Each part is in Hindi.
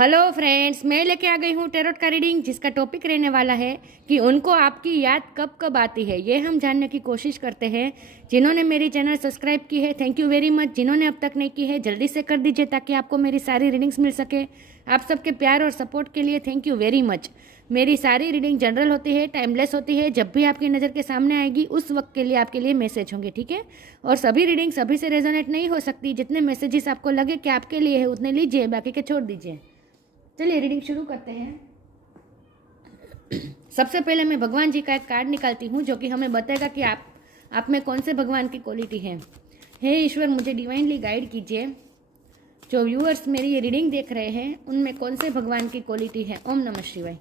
हेलो फ्रेंड्स, मैं लेके आ गई हूँ टेरोट का रीडिंग, जिसका टॉपिक रहने वाला है कि उनको आपकी याद कब कब आती है। ये हम जानने की कोशिश करते हैं। जिन्होंने मेरी चैनल सब्सक्राइब की है, थैंक यू वेरी मच। जिन्होंने अब तक नहीं की है, जल्दी से कर दीजिए ताकि आपको मेरी सारी रीडिंग्स मिल सके। आप सबके प्यार और सपोर्ट के लिए थैंक यू वेरी मच। मेरी सारी रीडिंग जनरल होती है, टाइमलेस होती है। जब भी आपकी नज़र के सामने आएगी उस वक्त के लिए आपके लिए मैसेज होंगे, ठीक है। और सभी रीडिंग सभी से रेजोनेट नहीं हो सकती। जितने मैसेजेस आपको लगे कि आपके लिए है उतने लीजिए, बाकी के छोड़ दीजिए। चलिए रीडिंग शुरू करते हैं। सबसे पहले मैं भगवान जी का एक कार्ड निकालती हूँ जो कि हमें बताएगा कि आप में कौन से भगवान की क्वालिटी है। हे ईश्वर, मुझे डिवाइनली गाइड कीजिए। जो व्यूअर्स मेरी ये रीडिंग देख रहे हैं उनमें कौन से भगवान की क्वालिटी है। ओम नमः शिवाय।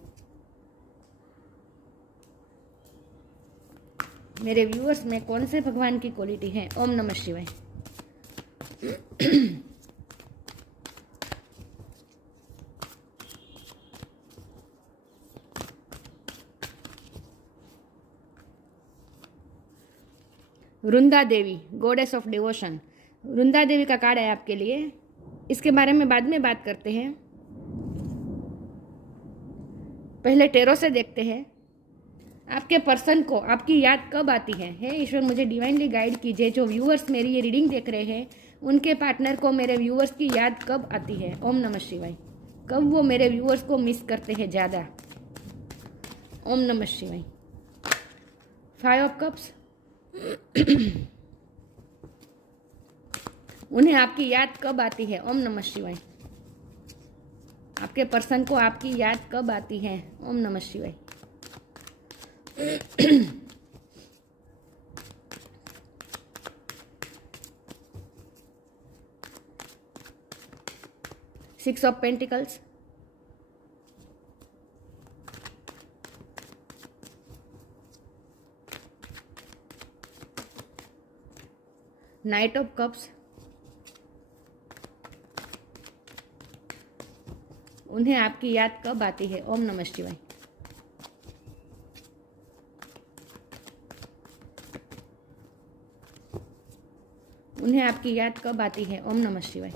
मेरे व्यूअर्स में कौन से भगवान की क्वालिटी है। ओम नमः शिवाय। Vrinda Devi, goddess of devotion. Vrinda Devi का कार्ड है आपके लिए। इसके बारे में बाद में बात करते हैं। पहले टेरो से देखते हैं आपके पर्सन को आपकी याद कब आती है। हे ईश्वर, मुझे डिवाइनली गाइड कीजिए। जो व्यूअर्स मेरी ये रीडिंग देख रहे हैं उनके पार्टनर को मेरे व्यूअर्स की याद कब आती है। ओम नमः शिवाय। कब वो मेरे व्यूअर्स को मिस करते हैं ज़्यादा। ओम नमः शिवाय। 5 ऑफ कप्स। उन्हें आपकी याद कब आती है। ओम नमः शिवाय। आपके पर्सन को आपकी याद कब आती है। ओम नमः शिवाय। 6 of pentacles. Night of cups. उन्हें आपकी याद कब आती है। ओम नमः शिवाय। उन्हें आपकी याद कब आती है। ओम नमः शिवाय।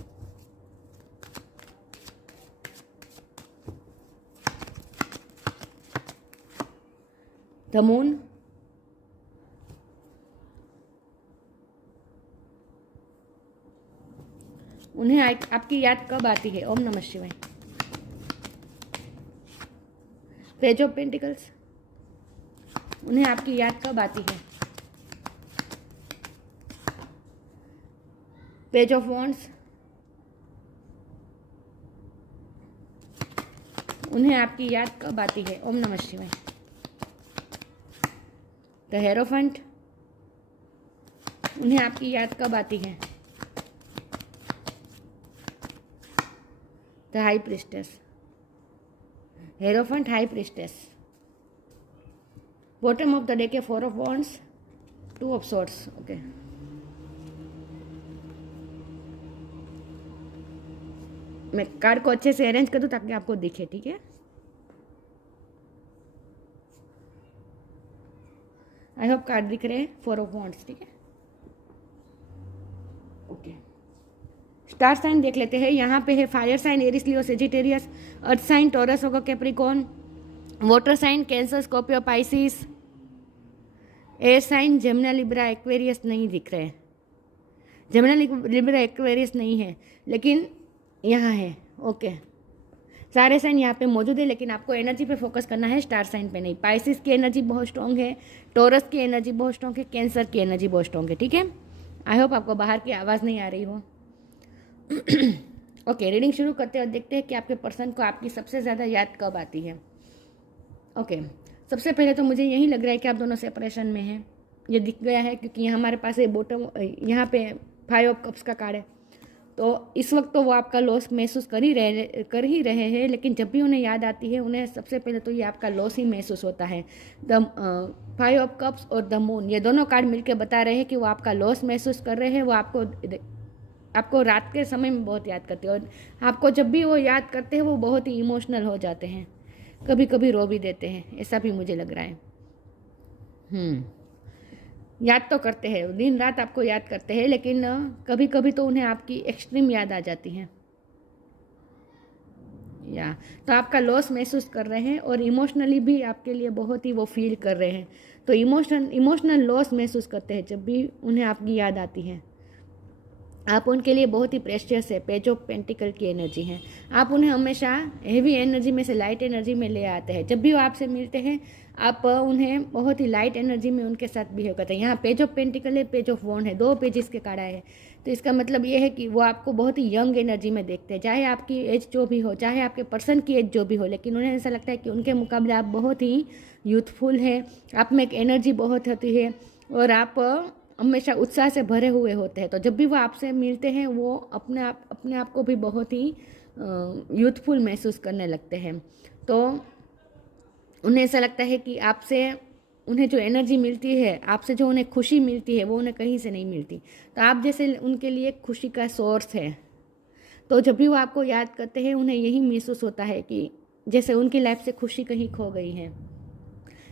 The moon. उन्हें आपकी याद कब आती है। ओम नमः शिवाय। Page of pentacles. उन्हें आपकी याद कब आती है। Page of wands. उन्हें आपकी याद कब आती है। ओम नमः शिवाय। The hierophant. उन्हें आपकी याद कब आती है। The high priestess. Hierophant, high priestess. Bottom of the deck है 4 of wands, 2 of swords. Okay, मैं कार्ड को अच्छे से अरेंज कर दूं ताकि आपको दिखे, ठीक है। आई होप कार्ड दिख रहे हैं। 4 ऑफ वॉन्ड्स, ठीक है। ओके, स्टार साइन देख लेते हैं। यहाँ पे है fire sign Aries Leo Sagittarius, earth sign Taurus होगा Capricorn, water sign Cancer Scorpio Pisces, air sign Gemini Libra Aquarius नहीं दिख रहे हैं। जेमिनी लिब्रा एक्वेरियस नहीं है लेकिन यहाँ है। ओके, सारे साइन यहाँ पे मौजूद है लेकिन आपको एनर्जी पे फोकस करना है, स्टार साइन पे नहीं। पाइसिस की एनर्जी बहुत स्ट्रॉन्ग है, टॉरस की एनर्जी बहुत स्ट्रॉन्ग है, कैंसर की एनर्जी बहुत स्ट्रॉन्ग है, ठीक है। आई होप आपको बाहर की आवाज़ नहीं आ रही हो। ओके, रीडिंग शुरू करते हैं और देखते हैं कि आपके पर्सन को आपकी सबसे ज़्यादा याद कब आती है। ओके, सबसे पहले तो मुझे यही लग रहा है कि आप दोनों सेपरेशन में हैं। ये दिख गया है क्योंकि यहाँ हमारे पास ये बॉटम, यहाँ पे 5 ऑफ कप्स का कार्ड है। तो इस वक्त तो वो आपका लॉस महसूस कर ही रहे हैं, लेकिन जब भी उन्हें याद आती है उन्हें सबसे पहले तो ये आपका लॉस ही महसूस होता है। द 5 ऑफ कप्स और द मून, ये दोनों कार्ड मिलकर बता रहे हैं कि वो आपका लॉस महसूस कर रहे हैं। वो आपको रात के समय में बहुत याद करते हैं और आपको जब भी वो याद करते हैं वो बहुत ही इमोशनल हो जाते हैं, कभी कभी रो भी देते हैं, ऐसा भी मुझे लग रहा है। याद तो करते हैं, दिन रात आपको याद करते हैं, लेकिन कभी कभी तो उन्हें आपकी एक्सट्रीम याद आ जाती है। या तो आपका लॉस महसूस कर रहे हैं और इमोशनली भी आपके लिए बहुत ही वो फील कर रहे हैं। तो इमोशनल लॉस महसूस करते हैं जब भी उन्हें आपकी याद आती है। आप उनके लिए बहुत ही प्रेशियस है, पेज ऑफ पेंटिकल की एनर्जी है। आप उन्हें हमेशा हेवी एनर्जी में से लाइट एनर्जी में ले आते हैं। जब भी वो आपसे मिलते हैं आप उन्हें बहुत ही लाइट एनर्जी में उनके साथ बिहेव करते हैं। यहाँ पेज ऑफ पेंटिकल है, पेज ऑफ वॉन्ड है, 2 पेजेस के कार्ड है। तो इसका मतलब ये है कि वो आपको बहुत ही यंग एनर्जी में देखते हैं, चाहे आपकी एज जो भी हो, चाहे आपके पर्सन की एज जो भी हो, लेकिन उन्हें ऐसा लगता है कि उनके मुकाबले आप बहुत ही यूथफुल है, आप में एक एनर्जी बहुत होती है और आप हमेशा उत्साह से भरे हुए होते हैं। तो जब भी वो आपसे मिलते हैं वो अपने आप को भी बहुत ही यूथफुल महसूस करने लगते हैं। तो उन्हें ऐसा लगता है कि आपसे उन्हें जो एनर्जी मिलती है, आपसे जो उन्हें खुशी मिलती है, वो उन्हें कहीं से नहीं मिलती। तो आप जैसे उनके लिए खुशी का सोर्स है। तो जब भी वो आपको याद करते हैं उन्हें यही महसूस होता है कि जैसे उनकी लाइफ से खुशी कहीं खो गई है।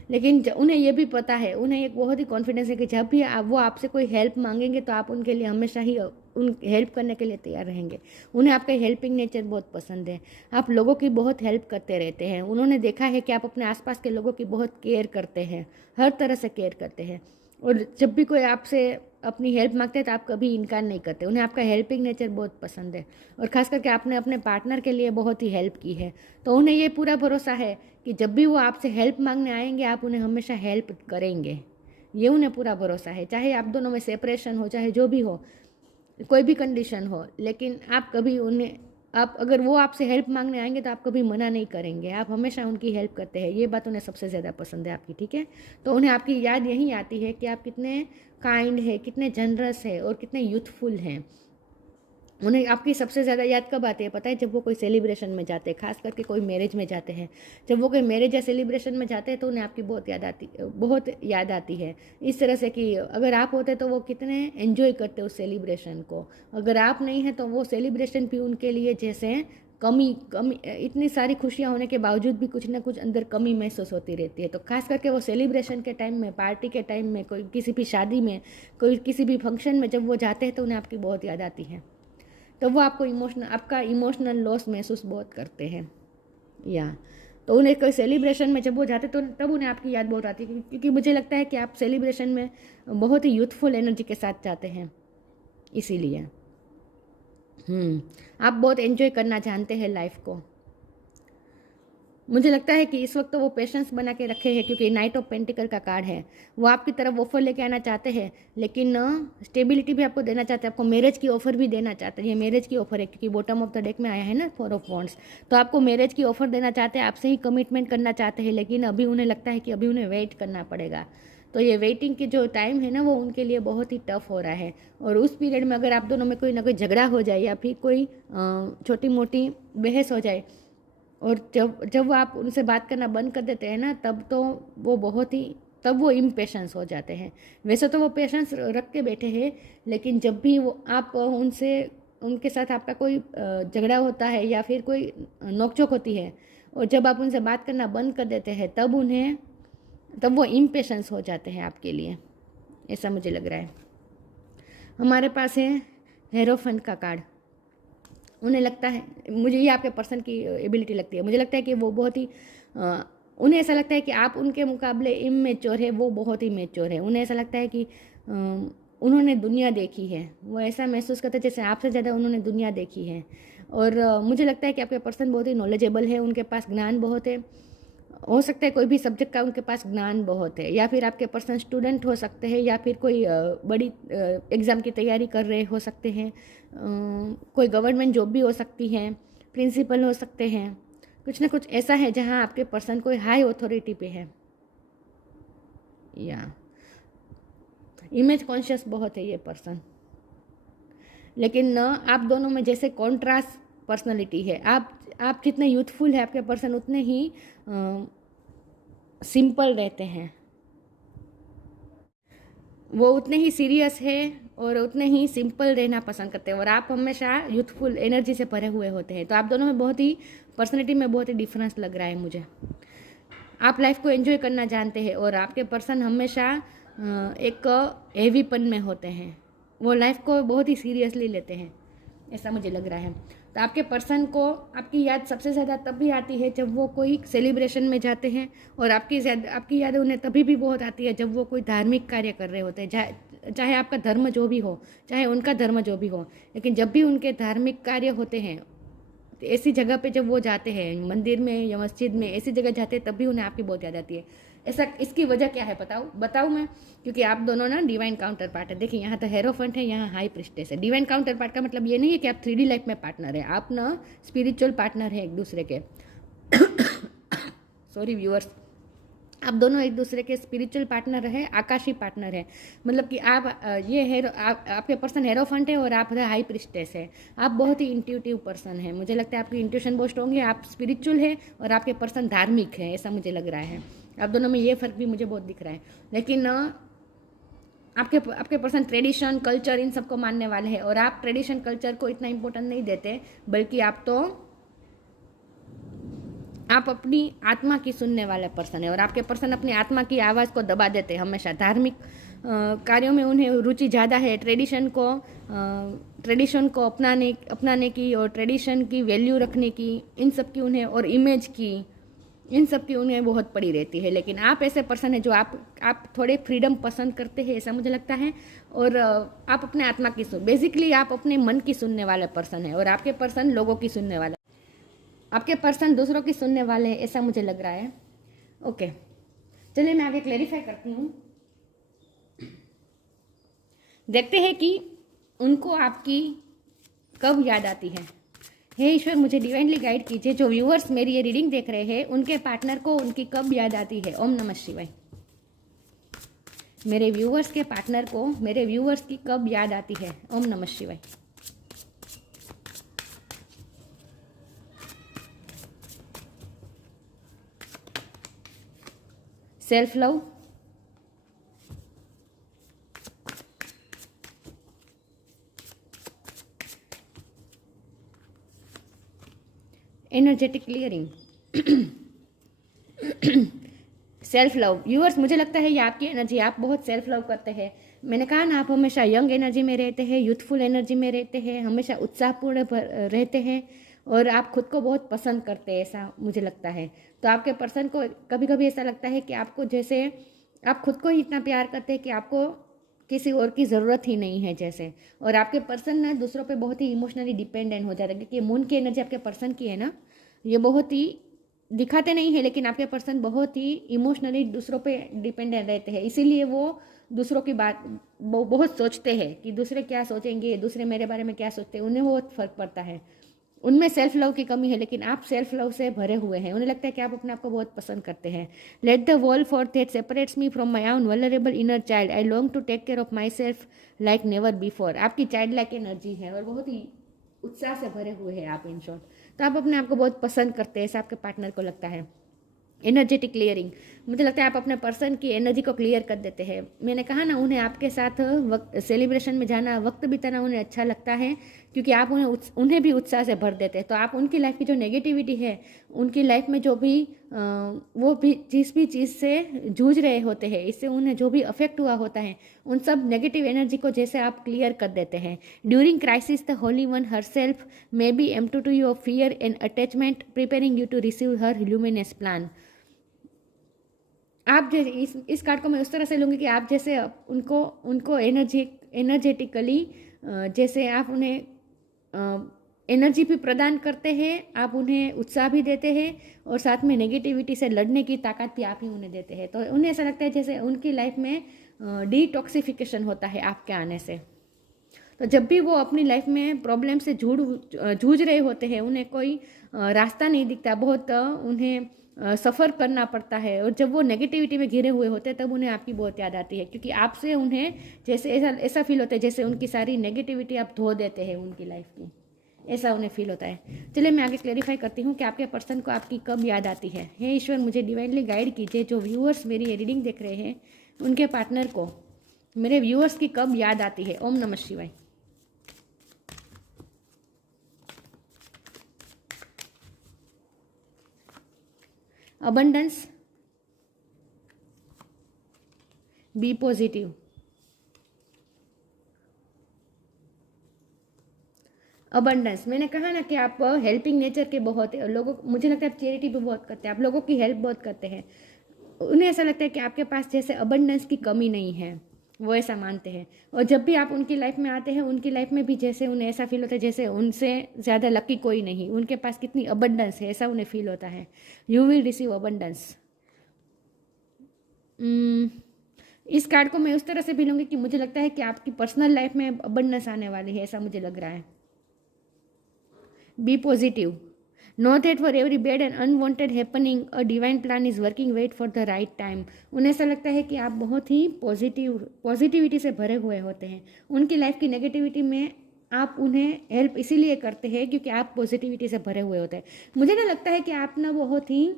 लेकिन उन्हें ये भी पता है, उन्हें एक बहुत ही कॉन्फिडेंस है कि जब भी वो आपसे कोई हेल्प मांगेंगे तो आप उनके लिए हमेशा ही उन हेल्प करने के लिए तैयार रहेंगे। उन्हें आपका हेल्पिंग नेचर बहुत पसंद है। आप लोगों की बहुत हेल्प करते रहते हैं। उन्होंने देखा है कि आप अपने आसपास के लोगों की बहुत केयर करते हैं, हर तरह से केयर करते हैं। और जब भी कोई आपसे अपनी हेल्प मांगते हैं तो आप कभी इनकार नहीं करते। उन्हें आपका हेल्पिंग नेचर बहुत पसंद है और ख़ास करके आपने अपने पार्टनर के लिए बहुत ही हेल्प की है। तो उन्हें ये पूरा भरोसा है कि जब भी वो आपसे हेल्प मांगने आएंगे आप उन्हें हमेशा हेल्प करेंगे। ये उन्हें पूरा भरोसा है, चाहे आप दोनों में सेपरेशन हो, चाहे जो भी हो, कोई भी कंडीशन हो, लेकिन आप कभी उन्हें अगर वो आपसे हेल्प मांगने आएंगे तो आप कभी मना नहीं करेंगे, आप हमेशा उनकी हेल्प करते हैं। ये बात उन्हें सबसे ज़्यादा पसंद है आपकी, ठीक है। तो उन्हें आपकी याद यही आती है कि आप कितने काइंड है, कितने जनरस है और कितने यूथफुल हैं। उन्हें आपकी सबसे ज़्यादा याद कब आती है पता है? जब वो कोई सेलिब्रेशन में जाते हैं, खास करके कोई मैरिज में जाते हैं। जब वो कोई मैरिज या सेलिब्रेशन में जाते हैं तो उन्हें आपकी बहुत याद आती है। इस तरह से कि अगर आप होते तो वो कितने एंजॉय करते उस सेलिब्रेशन को। अगर आप नहीं हैं तो वो सेलिब्रेशन भी उनके लिए जैसे कमी इतनी सारी खुशियाँ होने के बावजूद भी कुछ ना कुछ अंदर कमी महसूस होती रहती है। तो खास करके वो सेलिब्रेशन के टाइम में, पार्टी के टाइम में, कोई किसी भी शादी में, कोई किसी भी फंक्शन में जब वो जाते हैं तो उन्हें आपकी बहुत याद आती है। तो वो आपको आपका इमोशनल लॉस महसूस बहुत करते हैं। या तो उन्हें कोई सेलिब्रेशन में जब वो जाते तो तब उन्हें आपकी याद बहुत आती है, क्योंकि मुझे लगता है कि आप सेलिब्रेशन में बहुत ही यूथफुल एनर्जी के साथ जाते हैं, इसीलिए आप बहुत एंजॉय करना जानते हैं लाइफ को। मुझे लगता है कि इस वक्त तो वो पेशेंस बना के रखे हैं, क्योंकि नाइट ऑफ पेंटिकल का कार्ड है। वो आपकी तरफ ऑफर लेके आना चाहते हैं, लेकिन स्टेबिलिटी भी आपको देना चाहते हैं, आपको मैरिज की ऑफर भी देना चाहते हैं। ये मैरिज की ऑफर है, क्योंकि बॉटम ऑफ द डेक में आया है ना 4 ऑफ वॉन्ड्स। तो आपको मैरिज की ऑफर देना चाहते हैं, आपसे ही कमिटमेंट करना चाहते हैं, लेकिन अभी उन्हें लगता है कि अभी उन्हें वेट करना पड़ेगा। तो ये वेटिंग की जो टाइम है ना वो उनके लिए बहुत ही टफ हो रहा है। और उस पीरियड में अगर आप दोनों में कोई ना कोई झगड़ा हो जाए या फिर कोई छोटी मोटी बहस हो जाए, और जब आप उनसे बात करना बंद कर देते हैं ना, तब वो इम्पेशेंस हो जाते हैं। वैसे तो वो पेशेंस रख के बैठे हैं, लेकिन जब भी आप उनके साथ आपका कोई झगड़ा होता है या फिर कोई नोकझोंक होती है, और जब आप उनसे बात करना बंद कर देते हैं तब वो इम्पेशेंस हो जाते हैं आपके लिए, ऐसा मुझे लग रहा है। हमारे पास है हेरोफेंट का कार्ड। उन्हें लगता है, मुझे ये आपके पर्सन की एबिलिटी लगती है, मुझे लगता है कि वो बहुत ही उन्हें ऐसा लगता है कि आप उनके मुकाबले इमेच्योर है, वो बहुत ही मैच्योर है। उन्हें ऐसा लगता है कि उन्होंने दुनिया देखी है। वो ऐसा महसूस करते हैं जैसे आपसे ज़्यादा उन्होंने दुनिया देखी है। और मुझे लगता है कि आपके पर्सन बहुत ही नॉलेजेबल है, उनके पास ज्ञान बहुत है। हो सकता है कोई भी सब्जेक्ट का उनके पास ज्ञान बहुत है, या फिर आपके पर्सन स्टूडेंट हो सकते हैं, या फिर कोई बड़ी एग्ज़ाम की तैयारी कर रहे हो सकते हैं, कोई गवर्नमेंट जॉब भी हो सकती है, प्रिंसिपल हो सकते हैं। कुछ ना कुछ ऐसा है जहां आपके पर्सन कोई हाई अथॉरिटी पे है, या इमेज कॉन्शियस बहुत है ये पर्सन। लेकिन आप दोनों में जैसे कॉन्ट्रास्ट पर्सनालिटी है। आप जितने यूथफुल है आपके पर्सन उतने ही सिंपल रहते हैं। वो उतने ही सीरियस है और उतने ही सिंपल रहना पसंद करते हैं, और आप हमेशा यूथफुल एनर्जी से भरे हुए होते हैं। तो आप दोनों में बहुत ही पर्सनैलिटी में बहुत ही डिफरेंस लग रहा है मुझे। आप लाइफ को एंजॉय करना जानते हैं, और आपके पर्सन हमेशा एक हेवीपन में होते हैं। वो लाइफ को बहुत ही सीरियसली लेते हैं, ऐसा मुझे लग रहा है। तो आपके पर्सन को आपकी याद सबसे ज़्यादा तब भी आती है जब वो कोई सेलिब्रेशन में जाते हैं, और आपकी याद उन्हें तभी भी बहुत आती है जब वो कोई धार्मिक कार्य कर रहे होते हैं, चाहे आपका धर्म जो भी हो, चाहे उनका धर्म जो भी हो, लेकिन जब भी उनके धार्मिक कार्य होते हैं, तो ऐसी जगह पे जब वो जाते हैं, मंदिर में या मस्जिद में, ऐसी जगह जाते हैं, तब भी उन्हें आपकी बहुत याद आती है। ऐसा इसकी वजह क्या है बताऊँ मैं? क्योंकि आप दोनों ना डिवाइन काउंटर पार्ट है। देखिए, यहाँ तो हेरोफेंट है, यहाँ हाई प्रिस्टेस है। डिवाइन काउंटर पार्ट का मतलब ये नहीं है कि आप 3D लाइफ में पार्टनर है, आप ना स्पिरिचुअल पार्टनर है एक दूसरे के। सॉरी व्यूअर्स, आप दोनों एक दूसरे के स्पिरिचुअल पार्टनर है, आकाशी पार्टनर है। मतलब कि आप आपके पर्सन हेरोफेंट है और आप हाई प्रिस्टेस है। आप बहुत ही इंट्यूटिव पर्सन है, मुझे लगता है आपकी इंट्यूशन बहुत स्ट्रॉन्ग है। आप स्पिरिचुअल है और आपके पर्सन धार्मिक है, ऐसा मुझे लग रहा है। आप दोनों में ये फ़र्क भी मुझे बहुत दिख रहा है। लेकिन आपके पर्सन ट्रेडिशन, कल्चर, इन सबको मानने वाले हैं, और आप ट्रेडिशन, कल्चर को इतना इम्पोर्टेंट नहीं देते, बल्कि आप अपनी आत्मा की सुनने वाले पर्सन है। और आपके पर्सन अपनी आत्मा की आवाज़ को दबा देते हैं हमेशा। धार्मिक कार्यों में उन्हें रुचि ज़्यादा है, ट्रेडिशन को अपनाने की, और ट्रेडिशन की वैल्यू रखने की, इन सब की उन्हें, और इमेज की, इन सब की उन्हें बहुत पड़ी रहती है। लेकिन आप ऐसे पर्सन है जो आप थोड़े फ्रीडम पसंद करते हैं, ऐसा मुझे लगता है। और आप अपने आत्मा की बेसिकली आप अपने मन की सुनने वाले पर्सन है, और आपके पर्सन लोगों की सुनने वाले, आपके पर्सन दूसरों की सुनने वाले हैं, ऐसा मुझे लग रहा है। ओके, चलिए मैं आगे क्लेरिफाई करती हूँ। देखते हैं कि उनको आपकी कब याद आती है। हे ईश्वर, मुझे डिवाइनली गाइड कीजिए, जो व्यूअर्स मेरी ये रीडिंग देख रहे हैं, उनके पार्टनर को उनकी कब याद आती है। ओम नमः शिवाय। मेरे व्यूअर्स के पार्टनर को मेरे व्यूअर्स की कब याद आती है। ओम नमः शिवाय। Self love, energetic clearing, self love. Viewers, मुझे लगता है ये आपकी एनर्जी, आप बहुत सेल्फ लव करते हैं। मैंने कहा ना, आप हमेशा यंग एनर्जी में रहते हैं, यूथफुल एनर्जी में रहते हैं, हमेशा उत्साहपूर्ण रहते हैं, और आप खुद को बहुत पसंद करते हैं, ऐसा मुझे लगता है। तो आपके पर्सन को कभी कभी ऐसा लगता है कि आपको, जैसे आप खुद को ही इतना प्यार करते हैं कि आपको किसी और की ज़रूरत ही नहीं है जैसे। और आपके पर्सन ना दूसरों पे बहुत ही इमोशनली डिपेंडेंट हो जाता है, क्योंकि मून की एनर्जी आपके पर्सन की है ना, ये बहुत ही दिखाते नहीं है, लेकिन आपके पर्सन बहुत ही इमोशनली दूसरों पे डिपेंडेंट रहते हैं। इसीलिए वो दूसरों की बात बहुत सोचते हैं कि दूसरे क्या सोचेंगे, दूसरे मेरे बारे में क्या सोचते हैं, उन्हें बहुत फ़र्क पड़ता है। उनमें सेल्फ लव की कमी है, लेकिन आप सेल्फ लव से भरे हुए हैं। उन्हें लगता है कि आप अपने आप को बहुत पसंद करते हैं। Let the wall for that separates me from my own vulnerable inner child, I long to take care of myself like never before. आपकी चाइल्ड लाइक एनर्जी है और बहुत ही उत्साह से भरे हुए हैं आप, इन शॉर्ट। तो आप अपने आप को बहुत पसंद करते हैं, ऐसा आपके पार्टनर को लगता है। एनर्जेटिक क्लियरिंग, मुझे लगता है आप अपने पर्सन की एनर्जी को क्लियर कर देते हैं। मैंने कहा ना, उन्हें आपके साथ वक्त सेलिब्रेशन में जाना, वक्त बिताना उन्हें अच्छा लगता है, क्योंकि आप उन्हें भी उत्साह से भर देते हैं। तो आप उनकी लाइफ की जो नेगेटिविटी है, उनकी लाइफ में जो भी वो भी जिस भी चीज़ से जूझ रहे होते हैं, इससे उन्हें जो भी अफेक्ट हुआ होता है, उन सब नेगेटिव एनर्जी को जैसे आप क्लियर कर देते हैं। During crisis the holy one herself may be empty to your fear and attachment, preparing you to receive her luminous plan. आप जैसे इस कार्ड को मैं उस तरह से लूँगी कि आप जैसे उनको एनर्जेटिकली जैसे आप उन्हें एनर्जी भी प्रदान करते हैं, आप उन्हें उत्साह भी देते हैं, और साथ में नेगेटिविटी से लड़ने की ताकत भी आप ही उन्हें देते हैं। तो उन्हें ऐसा लगता है जैसे उनकी लाइफ में डिटॉक्सिफिकेशन होता है आपके आने से। तो जब भी वो अपनी लाइफ में प्रॉब्लम से जूझ रहे होते हैं, उन्हें कोई रास्ता नहीं दिखता, बहुत उन्हें सफ़र करना पड़ता है, और जब वो नेगेटिविटी में घिरे हुए होते हैं, तब उन्हें आपकी बहुत याद आती है, क्योंकि आपसे उन्हें जैसे ऐसा फील होता है जैसे उनकी सारी नेगेटिविटी आप धो देते हैं उनकी लाइफ की, ऐसा उन्हें फील होता है। चलिए मैं आगे क्लेरिफाई करती हूँ कि आपके पर्सन को आपकी कब याद आती है। हे ईश्वर, मुझे डिवाइनली गाइड कीजिए, जो व्यूअर्स मेरी ये रीडिंग देख रहे हैं, उनके पार्टनर को मेरे व्यूअर्स की कब याद आती है। ओम नमः शिवाय। abundance, be positive, अबंडेंस, मैंने कहा ना कि आप हेल्पिंग नेचर के बहुत लोगों, मुझे लगता है आप चैरिटी भी बहुत करते हैं, आप लोगों की हेल्प बहुत करते हैं। उन्हें ऐसा लगता है कि आपके पास जैसे अबंडेंस की कमी नहीं है, वो ऐसा मानते हैं। और जब भी आप उनकी लाइफ में आते हैं, उनकी लाइफ में भी जैसे उन्हें ऐसा फील होता है जैसे उनसे ज़्यादा लकी कोई नहीं, उनके पास कितनी अबंडेंस है, ऐसा उन्हें फील होता है। You will receive abundance. इस कार्ड को मैं उस तरह से भी लूँगी कि मुझे लगता है कि आपकी पर्सनल लाइफ में अबंडेंस आने वाली है, ऐसा मुझे लग रहा है। Be positive, know that for every bad and unwanted happening a divine plan is working, wait for the right time. उन्हें ऐसा लगता है कि आप बहुत ही पॉजिटिविटी से भरे हुए होते हैं। उनकी लाइफ की नेगेटिविटी में आप उन्हें हेल्प इसीलिए करते हैं क्योंकि आप पॉजिटिविटी से भरे हुए होते हैं। मुझे ना लगता है कि आप ना बहुत ही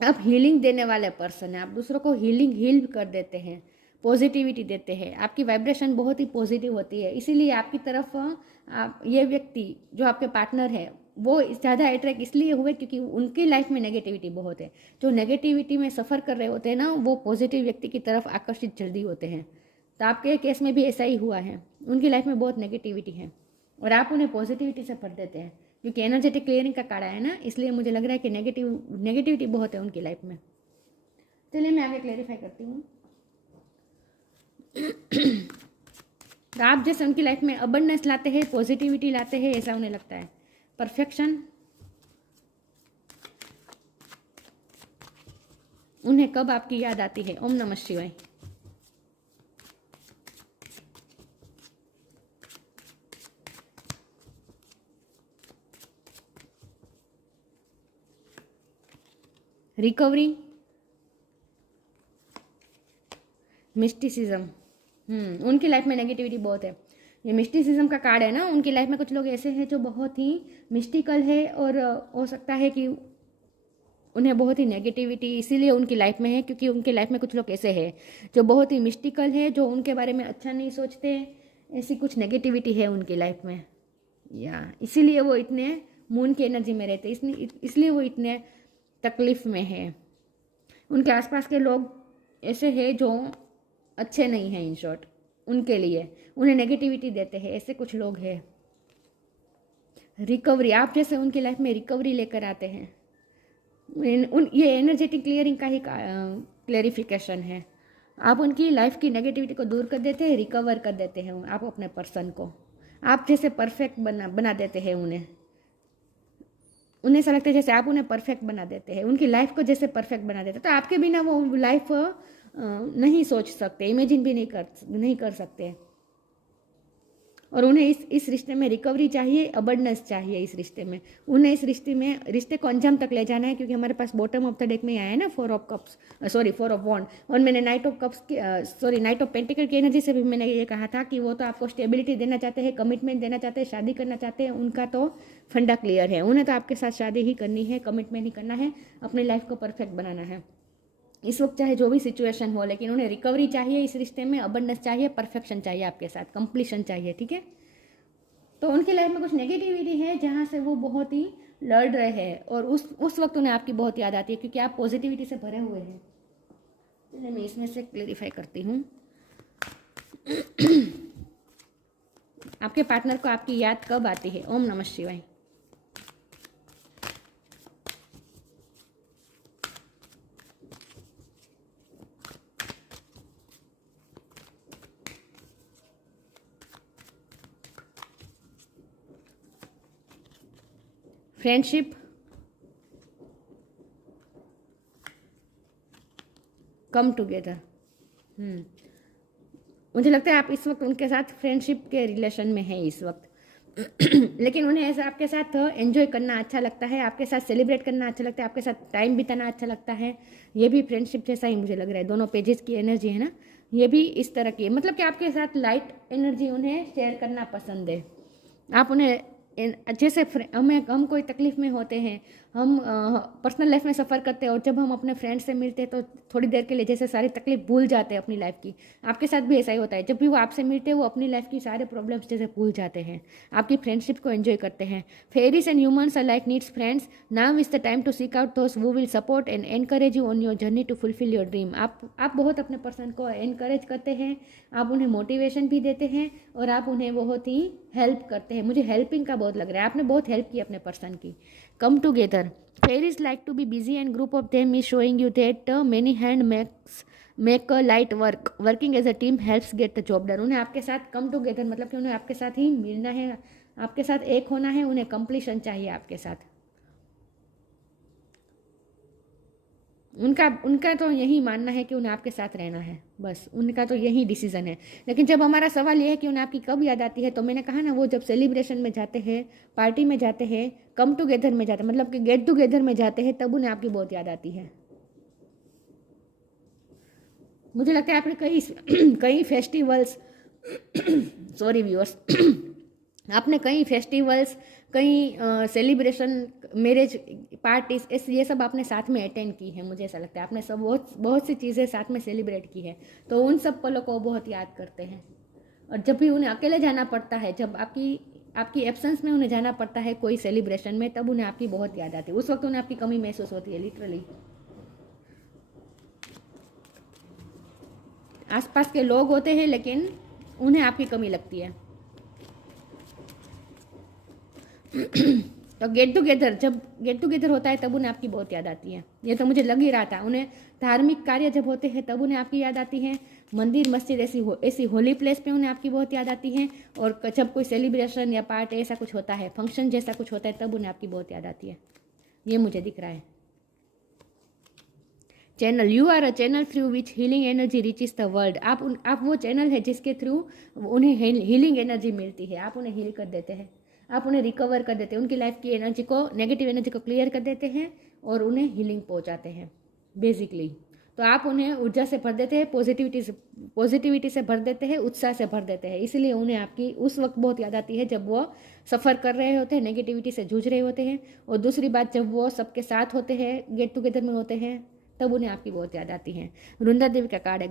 आप हीलिंग देने वाले पर्सन हैं, आप दूसरों को हील कर देते हैं, पॉजिटिविटी देते हैं, आपकी वाइब्रेशन बहुत ही पॉजिटिव होती है, इसीलिए आपकी तरफ आप ये व्यक्ति जो आपके पार्टनर है वो ज़्यादा अट्रैक्ट इसलिए हुए क्योंकि उनकी लाइफ में नेगेटिविटी बहुत है। जो नेगेटिविटी में सफ़र कर रहे होते हैं ना, वो पॉजिटिव व्यक्ति की तरफ आकर्षित जल्दी होते हैं। तो आपके केस में भी ऐसा ही हुआ है, उनकी लाइफ में बहुत नेगेटिविटी है और आप उन्हें पॉजिटिविटी से भर देते हैं क्योंकि एनर्जेटिक क्लियरिंग का कार्ड है ना, इसलिए मुझे लग रहा है कि नेगेटिविटी बहुत है उनकी लाइफ में। चलिए मैं आगे क्लेरिफाई करती हूँ। तो आप जैसे उनकी लाइफ में अबंडेंस लाते हैं, पॉजिटिविटी लाते हैं, ऐसा उन्हें लगता है। परफेक्शन, उन्हें कब आपकी याद आती है? ओम नमः शिवाय। रिकवरी, मिस्टिसिज्म, उनकी लाइफ में नेगेटिविटी बहुत है। ये मिस्टिसिज्म का कार्ड है ना, उनकी लाइफ में कुछ लोग ऐसे हैं जो बहुत ही मिस्टिकल है और हो सकता है कि उन्हें बहुत ही नेगेटिविटी इसीलिए उनकी लाइफ में है क्योंकि उनकी लाइफ में कुछ लोग ऐसे हैं जो बहुत ही मिस्टिकल है, जो उनके बारे में अच्छा नहीं सोचते, ऐसी कुछ नेगेटिविटी है उनकी लाइफ में, या इसीलिए वो इतने मून की एनर्जी में रहते, इसलिए वो इतने तकलीफ में है। उनके आसपास के लोग ऐसे हैं जो अच्छे नहीं हैं, इन शॉर्ट उनके लिए उन्हें नेगेटिविटी देते हैं, ऐसे कुछ लोग हैं। रिकवरी, आप जैसे उनकी लाइफ में रिकवरी लेकर आते हैं। ये एनर्जेटिक क्लियरिंग का ही क्लेरिफिकेशन है। आप उनकी लाइफ की नेगेटिविटी को दूर कर देते हैं, रिकवर कर देते हैं आप अपने पर्सन को, आप जैसे परफेक्ट बना देते हैं उन्हें ऐसा लगता है जैसे आप उन्हें परफेक्ट बना देते हैं, उनकी लाइफ को जैसे परफेक्ट बना देते हैं। तो आपके बिना वो लाइफ नहीं सोच सकते, इमेजिन भी नहीं कर सकते। और उन्हें इस रिश्ते में रिकवरी चाहिए, अबंडेंस चाहिए इस रिश्ते में। उन्हें इस रिश्ते को अंजाम तक ले जाना है क्योंकि हमारे पास बॉटम ऑफ द डेक में आया है ना 4 ऑफ वॉन्ड, और मैंने नाइट ऑफ पेंटिकल की एनर्जी से भी मैंने ये कहा था कि वो तो आपको स्टेबिलिटी देना चाहते हैं, कमिटमेंट देना चाहते हैं, शादी करना चाहते हैं। उनका तो फंडा क्लियर है, उन्हें तो आपके साथ शादी ही करनी है, कमिटमेंट ही करना है, अपनी लाइफ को परफेक्ट बनाना है इस वक्त चाहे जो भी सिचुएशन हो। लेकिन उन्हें रिकवरी चाहिए इस रिश्ते में, अबंडेंस चाहिए, परफेक्शन चाहिए, आपके साथ कंप्लीशन चाहिए, ठीक है। तो उनकी लाइफ में कुछ नेगेटिविटी है जहाँ से वो बहुत ही लड़ रहे हैं और उस वक्त उन्हें आपकी बहुत याद आती है क्योंकि आप पॉजिटिविटी से भरे हुए हैं। चलिए मैं इसमें से क्लेरिफाई करती हूँ। आपके पार्टनर को आपकी याद कब आती है? ओम नमः शिवाय। Friendship, come together. मुझे लगता है आप इस वक्त उनके साथ फ्रेंडशिप के रिलेशन में हैं इस वक्त। लेकिन उन्हें ऐसा आपके साथ एंजॉय करना अच्छा लगता है, आपके साथ सेलिब्रेट करना अच्छा लगता है, आपके साथ टाइम बिताना अच्छा लगता है। ये भी फ्रेंडशिप जैसा ही मुझे लग रहा है, दोनों पेजेस की एनर्जी है ना, ये भी इस तरह की है। मतलब कि आपके साथ लाइट एनर्जी उन्हें शेयर करना पसंद है, आप उन्हें जैसे हम कोई तकलीफ़ में होते हैं, हम पर्सनल लाइफ में सफ़र करते हैं और जब हम अपने फ्रेंड से मिलते हैं तो थोड़ी देर के लिए जैसे सारी तकलीफ भूल जाते हैं अपनी लाइफ की। आपके साथ भी ऐसा ही होता है, जब भी वो आपसे मिलते हैं वो अपनी लाइफ की सारे प्रॉब्लम्स जैसे भूल जाते हैं, आपकी फ्रेंडशिप को एंजॉय करते हैं। Fairies and humans are like needs friends, now is the time to seek out those who will support and encourage you on your journey to fulfil your dream. आप बहुत अपने पर्सन को एनकरेज करते हैं, आप उन्हें मोटिवेशन भी देते हैं और आप उन्हें बहुत ही हेल्प करते हैं। मुझे हेल्पिंग का बहुत लग रहा है, आपने बहुत हेल्प की अपने पर्सन की। Come together, fairies like to be busy and group of them is showing you that many hand make a light work, working as a team helps get the job done। उन्हें आपके साथ कम टुगेदर मतलब कि उन्हें आपके साथ ही मिलना है, आपके साथ एक होना है, उन्हें कंप्लीशन चाहिए आपके साथ। उनका तो यही मानना है कि उन्हें आपके साथ रहना है, बस उनका तो यही डिसीजन है। लेकिन जब हमारा सवाल ये है कि उन्हें आपकी कब याद आती है, तो मैंने कहा ना, वो जब सेलिब्रेशन में जाते हैं, पार्टी में जाते हैं, कम टुगेदर में जाते हैं, मतलब कि गेट टुगेदर में जाते हैं, तब उन्हें आपकी बहुत याद आती है। मुझे लगता है आपने कई फेस्टिवल्स सॉरी व्यूअर्स आपने कई फेस्टिवल्स, कई सेलिब्रेशन, मैरिज पार्टीज, ये सब आपने साथ में अटेंड की है। मुझे ऐसा लगता है आपने सब बहुत सी चीज़ें साथ में सेलिब्रेट की है, तो उन सब पलों को बहुत याद करते हैं। और जब भी उन्हें अकेले जाना पड़ता है, जब आपकी एब्सेंस में उन्हें जाना पड़ता है कोई सेलिब्रेशन में, तब उन्हें आपकी बहुत याद आती है। उस वक्त उन्हें आपकी कमी महसूस होती है लिटरली। आसपास के लोग होते हैं लेकिन उन्हें आपकी कमी लगती है। तो जब गेट टुगेदर होता है तब उन्हें आपकी बहुत याद आती है। ये तो मुझे लग ही रहा था। उन्हें धार्मिक कार्य जब होते हैं तब उन्हें आपकी याद आती है। मंदिर मस्जिद ऐसी होली प्लेस पे उन्हें आपकी बहुत याद आती है। और जब कोई सेलिब्रेशन या पार्टी ऐसा कुछ होता है, फंक्शन जैसा कुछ होता है, तब उन्हें आपकी बहुत याद आती है। ये मुझे दिख रहा है। Channel, you are a channel through which healing energy reaches the world. आप वो चैनल है जिसके थ्रू उन्हें हीलिंग एनर्जी मिलती है। आप उन्हें हील कर देते हैं, आप उन्हें रिकवर कर देते हैं, उनकी लाइफ की एनर्जी को, नेगेटिव एनर्जी को क्लियर कर देते हैं और उन्हें हीलिंग पहुंचाते हैं बेसिकली। तो आप उन्हें ऊर्जा से भर देते हैं, पॉजिटिविटी से भर देते हैं, उत्साह से भर देते हैं। इसलिए उन्हें आपकी उस वक्त बहुत याद आती है जब वो सफ़र कर रहे होते हैं, नेगेटिविटी से जूझ रहे होते हैं। और दूसरी बात, जब वो सबके साथ होते हैं, गेट टुगेदर में होते हैं, तब उन्हें आपकी बहुत याद आती है। वृंदा देवी का कार्ड है,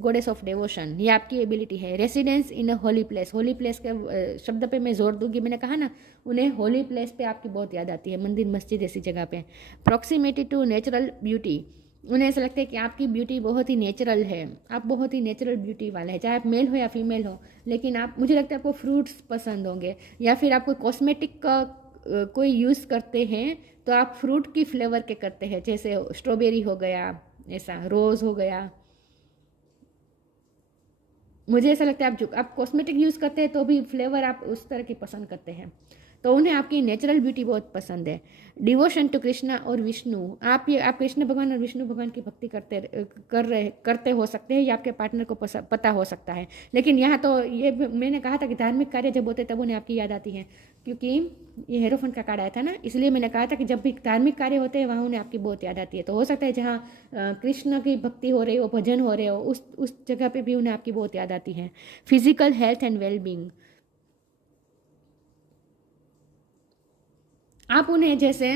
गॉडेस ऑफ डिवोशन। ये आपकी एबिलिटी है। रेसिडेंस इन अ होली प्लेस, होली प्लेस के शब्द पे मैं जोर दूंगी। मैंने कहा ना, उन्हें होली प्लेस पे आपकी बहुत याद आती है, मंदिर मस्जिद ऐसी जगह पे। प्रॉक्सिमिटी टू नेचुरल ब्यूटी, उन्हें ऐसा लगता है कि आपकी ब्यूटी बहुत ही नेचुरल है, आप बहुत ही नेचुरल ब्यूटी वाले हैं, चाहे आप मेल हो या फीमेल हो। लेकिन मुझे लगता है आपको फ्रूट्स पसंद होंगे, या फिर आप कोई कॉस्मेटिक का कोई यूज़ करते हैं तो आप फ्रूट की फ्लेवर के करते हैं, जैसे स्ट्रॉबेरी हो गया, ऐसा रोज़ हो गया। मुझे ऐसा लगता है आप कॉस्मेटिक यूज़ करते हैं तो भी फ्लेवर आप उस तरह की पसंद करते हैं। तो उन्हें आपकी नेचुरल ब्यूटी बहुत पसंद है। डिवोशन टू कृष्णा और विष्णु, आप कृष्ण भगवान और विष्णु भगवान की भक्ति करते हो सकते हैं, या आपके पार्टनर को पता हो सकता है। लेकिन यहाँ तो ये मैंने कहा था कि धार्मिक कार्य जब होते तब उन्हें आपकी याद आती है, क्योंकि ये हेरोफंट का कार्ड आया था ना, इसलिए मैंने कहा था कि जब भी धार्मिक कार्य होते हैं वहाँ उन्हें आपकी बहुत याद आती है। तो हो सकता है जहाँ कृष्ण की भक्ति हो रही हो, भजन हो रहे हो, उस जगह पे भी उन्हें आपकी बहुत याद आती है। फिजिकल हेल्थ एंड वेलबींग, आप उन्हें जैसे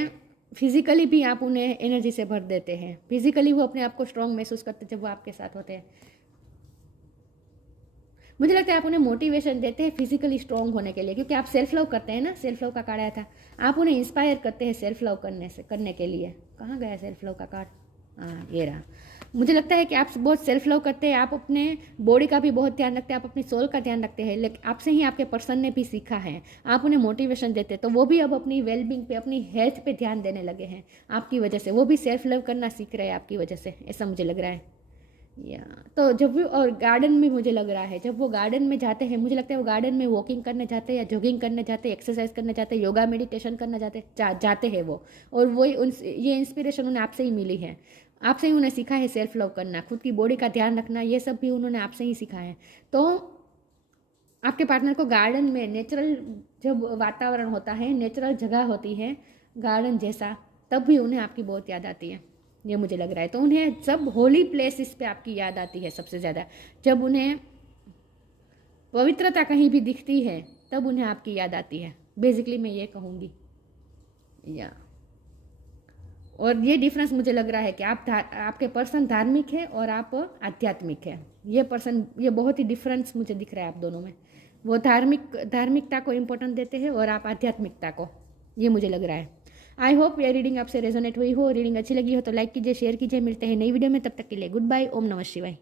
फिजिकली भी आप उन्हें एनर्जी से भर देते हैं। फिजिकली वो अपने आप को स्ट्रांग महसूस करते हैं जब वो आपके साथ होते हैं। मुझे लगता है आप उन्हें मोटिवेशन देते हैं फिजिकली स्ट्रांग होने के लिए, क्योंकि आप सेल्फ लव करते हैं ना, सेल्फ लव का कार्ड आया था। आप उन्हें इंस्पायर करते हैं सेल्फ लव करने के लिए। कहाँ गया सेल्फ लव का कार्ड? हाँ, ये रहा। मुझे लगता है कि आप बहुत सेल्फ लव करते हैं, आप अपने बॉडी का भी बहुत ध्यान रखते हैं, आप अपनी सोल का ध्यान रखते हैं। लेकिन आपसे ही आपके पर्सन ने भी सीखा है, आप उन्हें मोटिवेशन देते हैं, तो वो भी अब अपनी वेलबींग पे, अपनी हेल्थ पे ध्यान देने लगे हैं आपकी वजह से। वो भी सेल्फ लव करना सीख रहे हैं आपकी वजह से, ऐसा मुझे लग रहा है। या तो जब भी, और गार्डन में मुझे लग रहा है जब वो गार्डन में जाते हैं, मुझे लगता है वो गार्डन में वॉकिंग करने जाते हैं, या जॉगिंग करने जाते हैं, एक्सरसाइज करने जाते हैं, योगा मेडिटेशन करने जाते हैं वो। और वही ये इंस्पिरेशन उन्हें आपसे ही मिली है, आपसे ही उन्हें सीखा है सेल्फ लव करना, खुद की बॉडी का ध्यान रखना, ये सब भी उन्होंने आपसे ही सीखा है। तो आपके पार्टनर को गार्डन में नेचुरल जब वातावरण होता है, नेचुरल जगह होती है गार्डन जैसा, तब भी उन्हें आपकी बहुत याद आती है, ये मुझे लग रहा है। तो उन्हें सब होली प्लेसेस पे आपकी याद आती है सबसे ज़्यादा। जब उन्हें पवित्रता कहीं भी दिखती है तब उन्हें आपकी याद आती है। बेसिकली मैं ये कहूँगी या। और ये डिफरेंस मुझे लग रहा है कि आपके पर्सन धार्मिक है और आप आध्यात्मिक है। ये बहुत ही डिफरेंस मुझे दिख रहा है आप दोनों में। वो धार्मिकता को इम्पोर्टेंट देते हैं और आप आध्यात्मिकता को, ये मुझे लग रहा है। आई होप ये रीडिंग आपसे रेजोनेट हुई हो। रीडिंग अच्छी लगी हो तो लाइक कीजिए, शेयर कीजिए। मिलते हैं नई वीडियो में, तब तक के लिए गुड बाय। ओम नमः शिवाय।